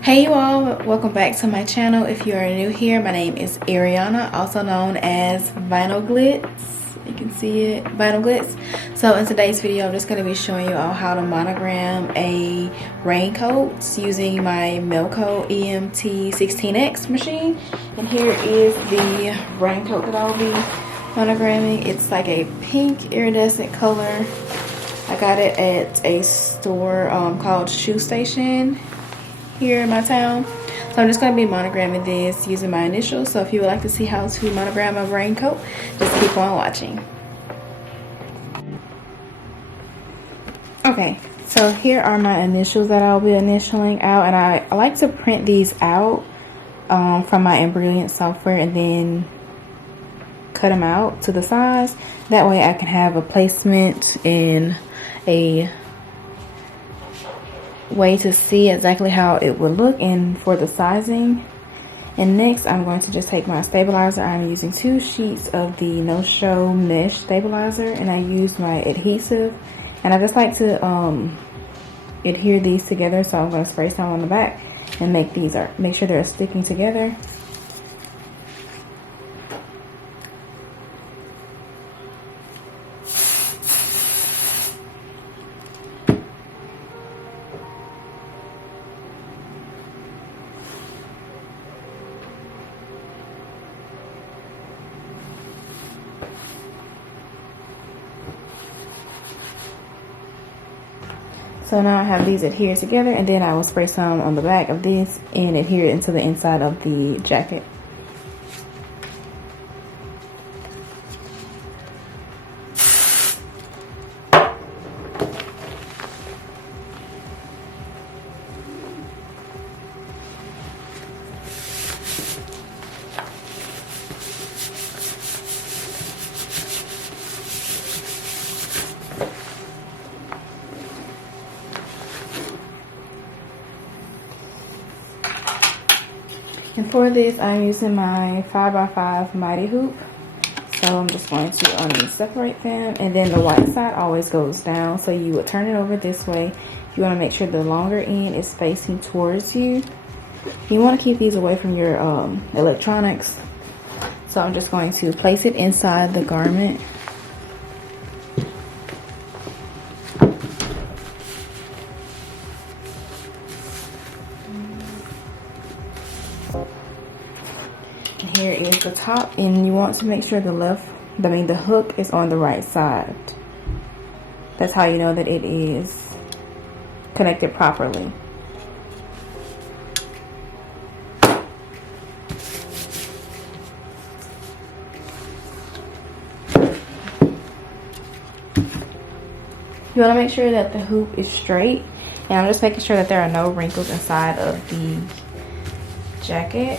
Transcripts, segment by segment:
Hey you all, welcome back to my channel. If you are new here, my name is Ariana, also known as Vinyl Glitz. You can see it, Vinyl Glitz. So in today's video, I'm just going to be showing you all how to monogram a raincoat using my Melco EMT16X machine. And here is the raincoat that I'll be monogramming. It's like a pink iridescent color. I got it at a store called Shoe Station here in my town. So I'm just going to be monogramming this using my initials. So if you would like to see how to monogram a raincoat, just keep on watching. Okay, so here are my initials that I'll be initialing out, and I like to print these out from my Embroidery software and then cut them out to the size. That way I can have a placement in a way to see exactly how it would look and for the sizing. And next I'm going to just take my stabilizer. I'm using 2 sheets of the no-show mesh stabilizer, and I use my adhesive, and I just like to adhere these together. So I'm going to spray some on the back and make sure they're sticking together. So now I have these adhered together, and then I will spray some on the back of this and adhere it into the inside of the jacket. And for this, I'm using my 5x5 mighty hoop. So I'm just going to separate them, and then the white side always goes down. So you would turn it over this way. You want to make sure the longer end is facing towards you. You want to keep these away from your electronics. So I'm just going to place it inside the garment. Here is the top, and you want to make sure the hook is on the right side. That's how you know that it is connected properly. You want to make sure that the hoop is straight, and I'm just making sure that there are no wrinkles inside of the jacket.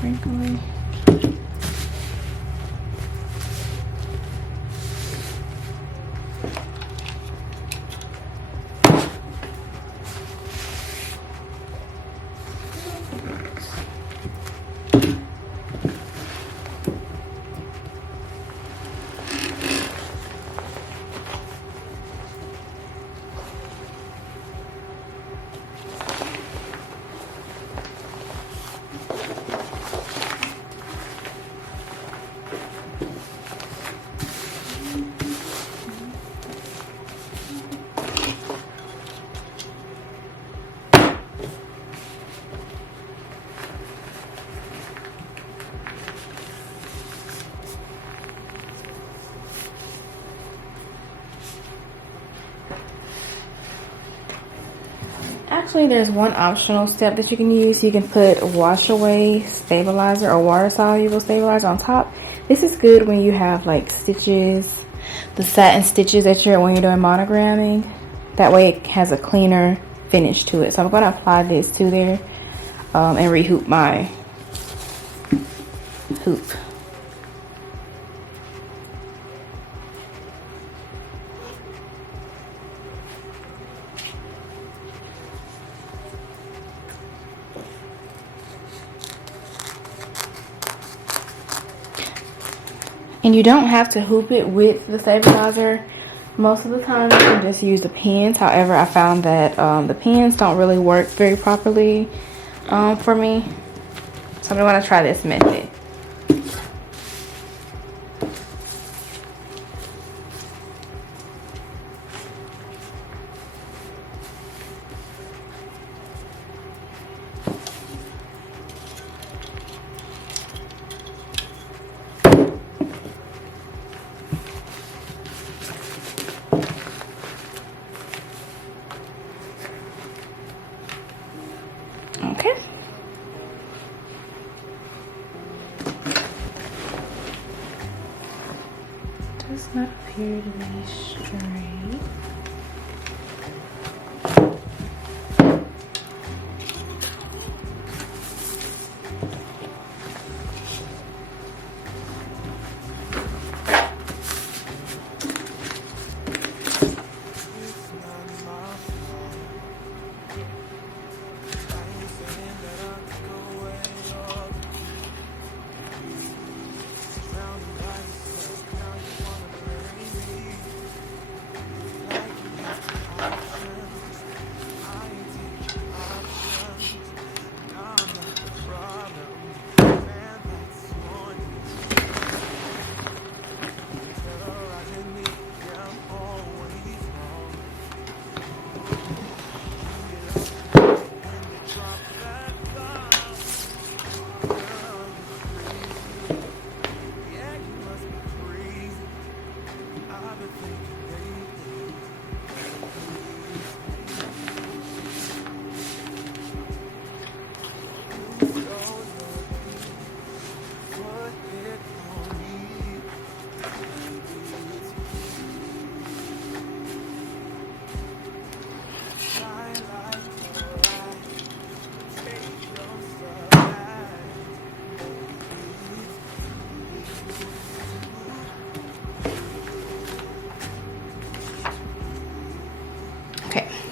Wrinkly. Actually, there's one optional step that you can use. You can put wash away stabilizer or water soluble stabilizer on top. This is good when you have like stitches, the satin stitches when you're doing monogramming. That way it has a cleaner finish to it. So I'm going to apply this to there and rehoop my hoop. And you don't have to hoop it with the stabilizer. Most of the time you can just use the pins. However, I found that the pins don't really work very properly for me. So I'm going to try this method. Okay. Does not appear to be straight.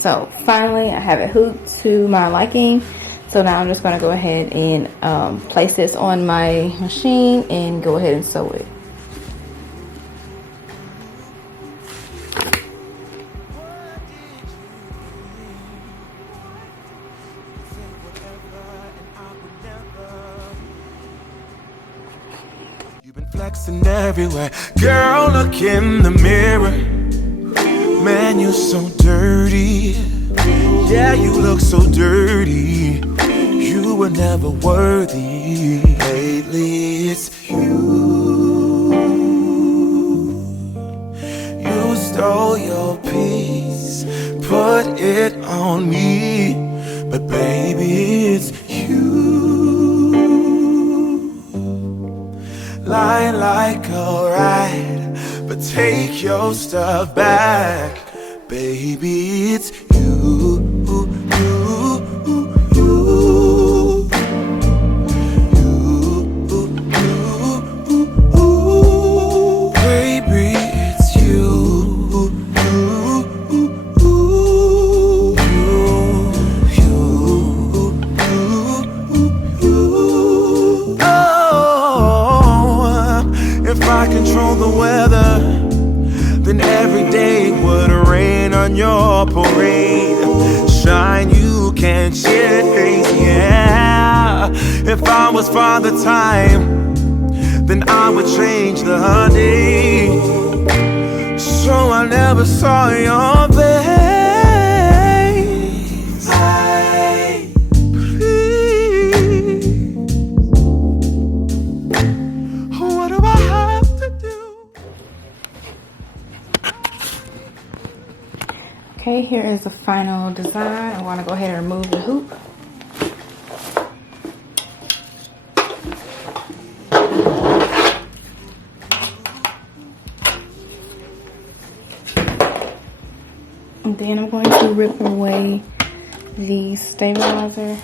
So finally I have it hooped to my liking. So now I'm just going to go ahead and place this on my machine and go ahead and sew it. You've been flexing everywhere. Girl, look in the mirror. Man, you're so dirty. Yeah, you look so dirty. You were never worthy. Lately it's you. You stole your piece, put it on me. But baby, it's you. Lie like a ride, but take your stuff back. Baby, it's you, you, you, you. Baby, it's you, if I control the weather, then every day would rain on your parade. Shine, you can't change, yeah. If I was Father Time, then I would change the day. So I never saw your face. Okay, here is the final design. I want to go ahead and remove the hoop. And then I'm going to rip away the stabilizer.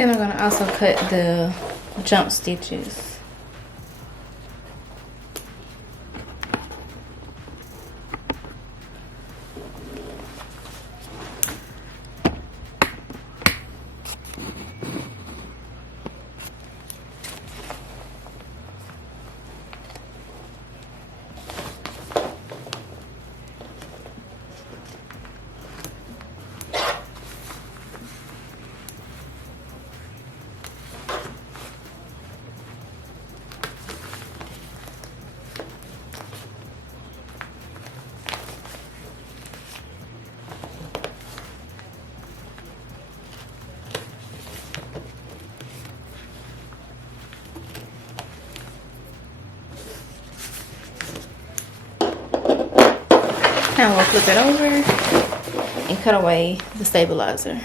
Then I'm going to also cut the jump stitches. Now we'll flip it over and cut away the stabilizer.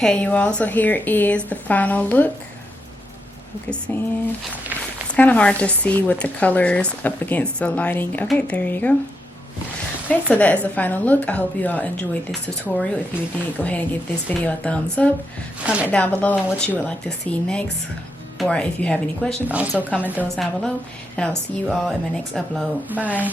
Okay, you all, so here is the final look. Focus in. It's kind of hard to see with the colors up against the lighting. Okay, there you go. Okay, so that is the final look. I hope you all enjoyed this tutorial. If you did, go ahead and give this video a thumbs up. Comment down below on what you would like to see next, or if you have any questions, also comment those down below, and I'll see you all in my next upload. Bye.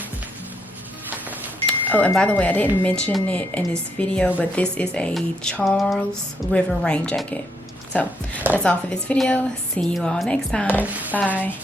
Oh, and by the way, I didn't mention it in this video, but this is a Charles River rain jacket. So that's all for this video. See you all next time. Bye.